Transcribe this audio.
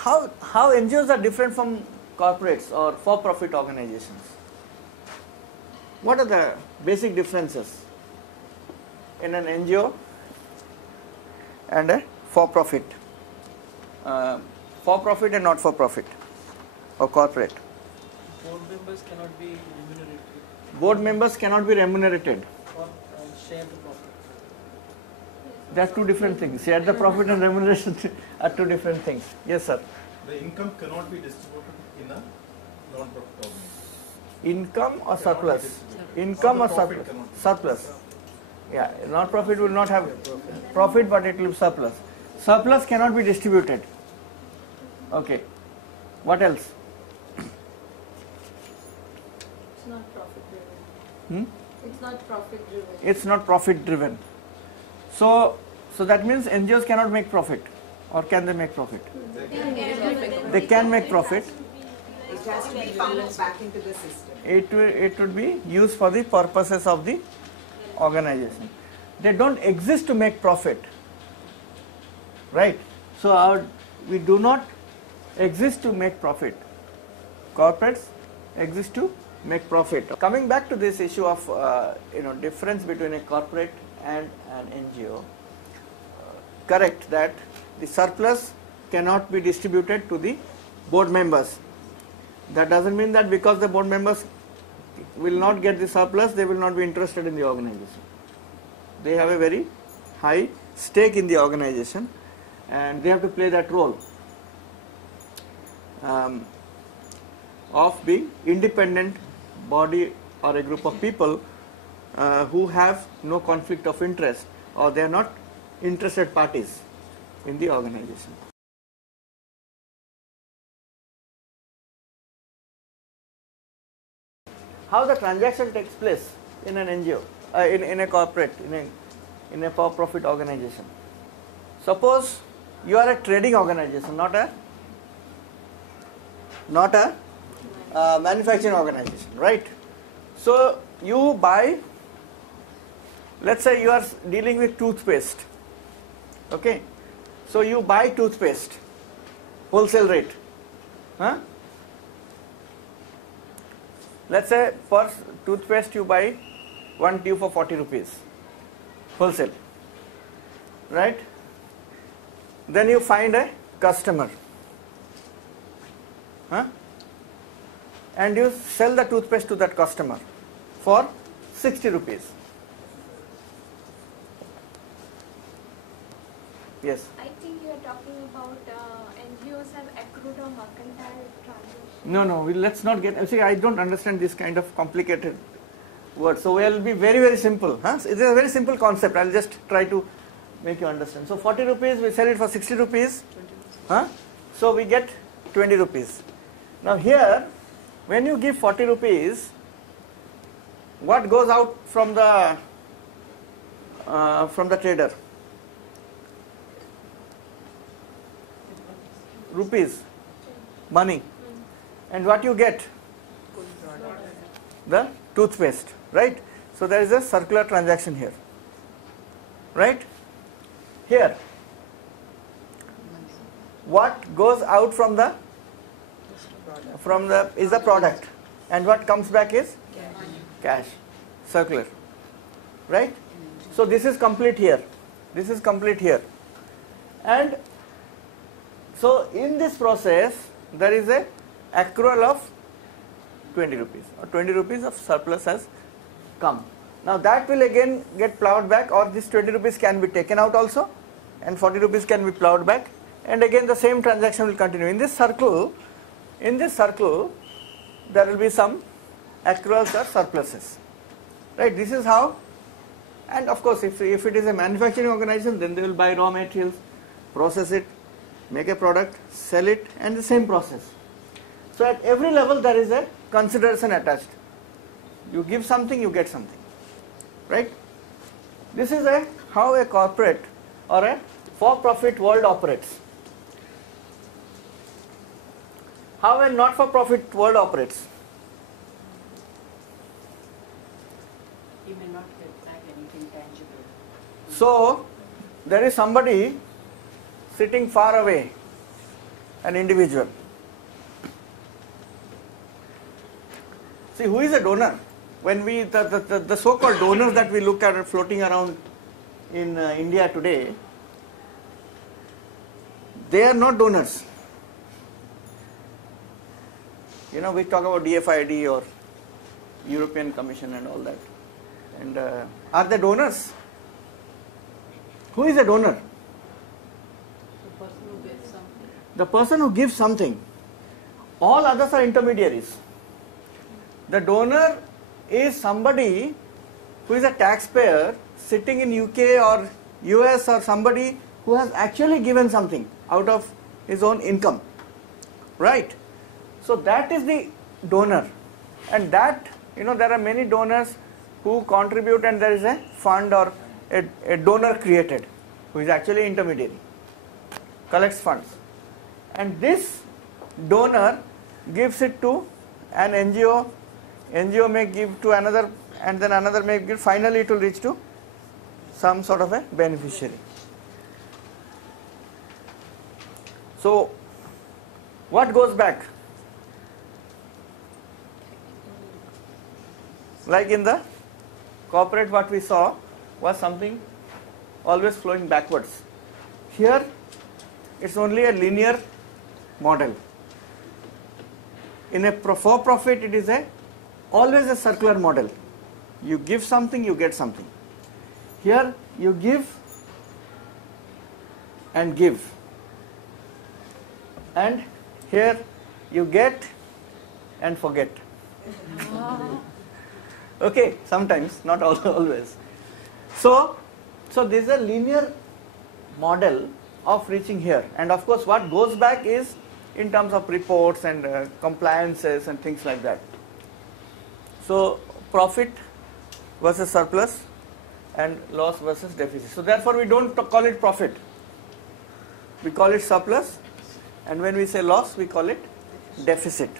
how NGOs are different from corporates or for-profit organizations? What are the basic differences in an NGO and a for-profit? For-profit and not for-profit or corporate. Board members cannot be remunerated. Board members cannot be remunerated. Or share the profit. That's two different things. Share the profit and remuneration are two different things. Yes, sir. The income cannot be distributed in a non-profit organization. Income or Cannot be surplus? distributed. Income Or or the profit surplus? cannot be. Surplus. Yeah, non-profit will not have profit, but it will be surplus. Surplus cannot be distributed. Okay. What else? It's not profit driven. It's not profit driven. It's not profit driven. So that means NGOs cannot make profit, or can they make profit? They can make profit. It has to be pumped back into the system. It would be used for the purposes of the organization. They don't exist to make profit, right? So we do not exist to make profit. Corporates exist to make profit. Coming back to this issue of difference between a corporate and an NGO, correct that the surplus cannot be distributed to the board members. That doesn't mean that because the board members will not get the surplus, they will not be interested in the organization. They have a very high stake in the organization and they have to play that role of being independent body or a group of people who have no conflict of interest, or they are not interested parties in the organization. How the transaction takes place in an NGO, in a corporate, in a for-profit organization. Suppose you are a trading organization, not a manufacturing organization, right? So you buy, let's say you are dealing with toothpaste, okay? So you buy toothpaste, wholesale rate, huh? Let's say per toothpaste you buy one tube for 40 rupees, wholesale, right? Then you find a customer, huh? And you sell the toothpaste to that customer for 60 rupees. Yes? I think you are talking about NGOs have accrued or mercantile transactions. No, let's not get, see, I don't understand this kind of complicated words. So we'll be very, very simple. Huh? It is a very simple concept. I'll just try to make you understand. So 40 rupees, we sell it for 60 rupees. Huh? So we get 20 rupees. Now here, when you give 40 rupees, what goes out from the trader? Rupees, money. And what you get? The toothpaste, right? So there is a circular transaction here, right? Here, what goes out from the is the product, and what comes back is cash, circular, right? So this is complete here, this is complete here, and so in this process there is a accrual of 20 rupees, or 20 rupees of surplus has come. Now that will again get plowed back, or this 20 rupees can be taken out also, and 40 rupees can be plowed back, and again the same transaction will continue. In this circle, there will be some accruals or surpluses, right? This is how. And of course, if it is a manufacturing organization, then they will buy raw materials, process it, make a product, sell it, and the same process. So at every level there is a consideration attached. You give something, you get something, right? This is how a corporate or a for-profit world operates. How a not-for-profit world operates. You may not get back anything tangible. So there is somebody sitting far away, an individual. See, who is a donor? When we, the so-called donors that we look at are floating around in India today, they are not donors. You know, we talk about DFID or European Commission and all that. And are they donors? Who is a donor? The person who gets something. The person who gives something. All others are intermediaries. The donor is somebody who is a taxpayer sitting in UK or US, or somebody who has actually given something out of his own income. Right? So that is the donor. And that, you know, there are many donors who contribute, and there is a fund or a donor created who is actually intermediary, collects funds. And this donor gives it to an NGO. NGO may give to another, and then another may give. Finally, it will reach to some sort of a beneficiary. So, what goes back? Like in the corporate, what we saw was something always flowing backwards. Here, it's only a linear model. In a for-profit, it is always a circular model. You give something, you get something. Here, you give and give. And here, you get and forget. Okay, sometimes, not always. So this is a linear model of reaching here. And of course, what goes back is in terms of reports and compliances and things like that. So profit versus surplus and loss versus deficit. So therefore, we don't call it profit. We call it surplus. And when we say loss, we call it deficit.